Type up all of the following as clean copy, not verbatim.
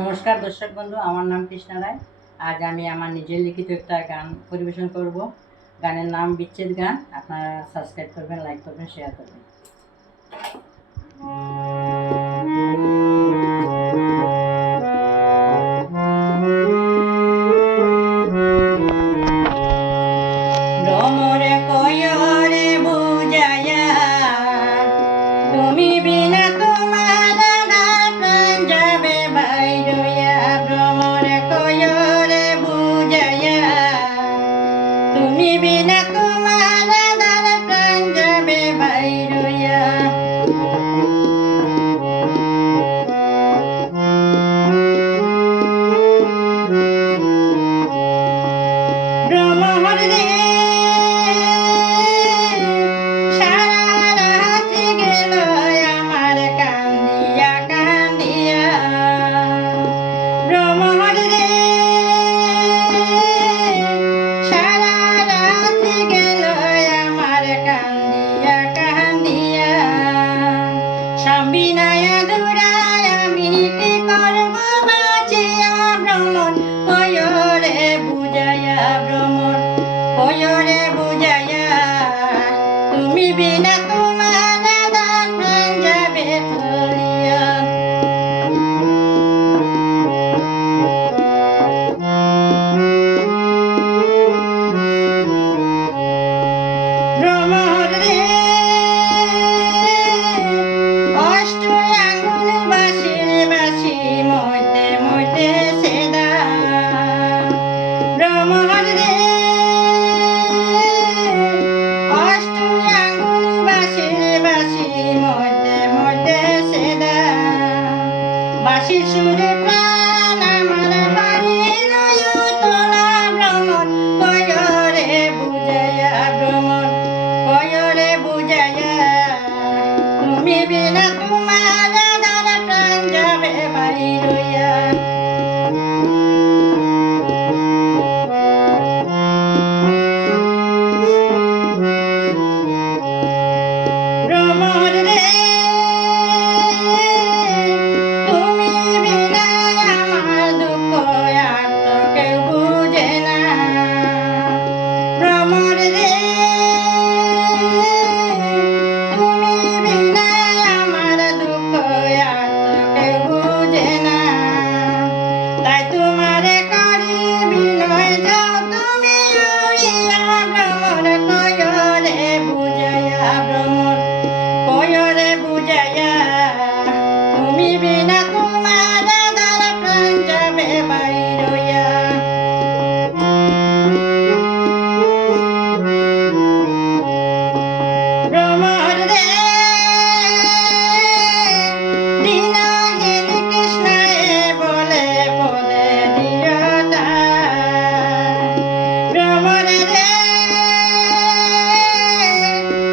নমস্কার দর্শক বন্ধু, আমার নাম কৃষ্ণা রায়। আজ আমি আমার নিজের লিখিত একটা গান পরিবেশন করব। গানের নাম বিচ্ছেদ গান। আপনারা সাবস্ক্রাইব করবেন, লাইক করবেন, শেয়ার করবেন। ভ্রমরে কয়রে বুঝায়া তুমি বিনা তোমার প্রাণ যাবে বাইরয়া। ভ্রমরে কয়রে বুঝায়া তুমি বিনা তোমার প্রাণ যাবে বাইরয়া। ভ্রমর রে তুমি বিনা তোমার প্রাণ যাবে চলিয়া। ভ্রমর রে অষ্ট আঙ্গুল বাঁশির বাঁশি মইতে মইতে সেদা। ভ্রমর রে অষ্ট আঙ্গুল বাঁশির বাঁশি মইতে মইতে সেদা। বাঁশির সুরে প্রাণ আমার হারিল তোলা। ভ্রমর কয়রে বুঝাইয়া, ভ্রমর কয়রে বুঝাইয়া তুমি বিনা তোমার প্রাণ যাবে বাইরয়া। ভ্রমর রে তুমি বিনা আমার দুঃখ আর তো কেউ বুঝে না। ভ্রমর রে তুমি বিনা আমার দুঃখ আর তো কেউ বুঝে না। তাই তোমারে করি বিনয়, যাও তুমি উড়িয়া। ভ্রমর কয়রে বুঝাইয়া, ভ্রমর কয়রে বুঝাইয়া তুমি বিনা তোমার প্রাণ যাবে বাইরয়া। ভ্রমর রে দীনহীন কৃষ্ণায় বলে পদে দিও তাই। ভ্রমর রে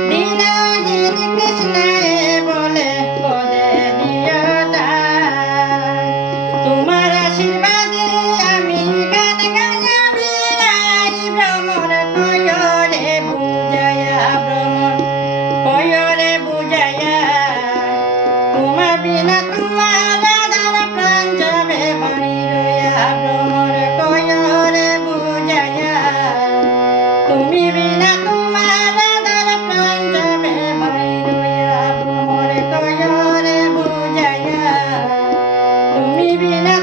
দীনহীন কৃষ্ণায় বলে পদে দিও তাই। তোমার আশীর্বাদে আমি গান গাইয়া বিলাই। ভ্রমর কয়রে বুঝাইয়া, ভ্রমর কয়রে বুঝাইয়া তোমার বিনা তোমার প্রাণ যাবে বাইরয়া। ভ্রমর কয়রে বুঝাইয়া তুমি বিনা তোমার প্রাণ যাবে বাইরয়া। ভ্রমর কয়রে বুঝাইয়া তুমি বিনা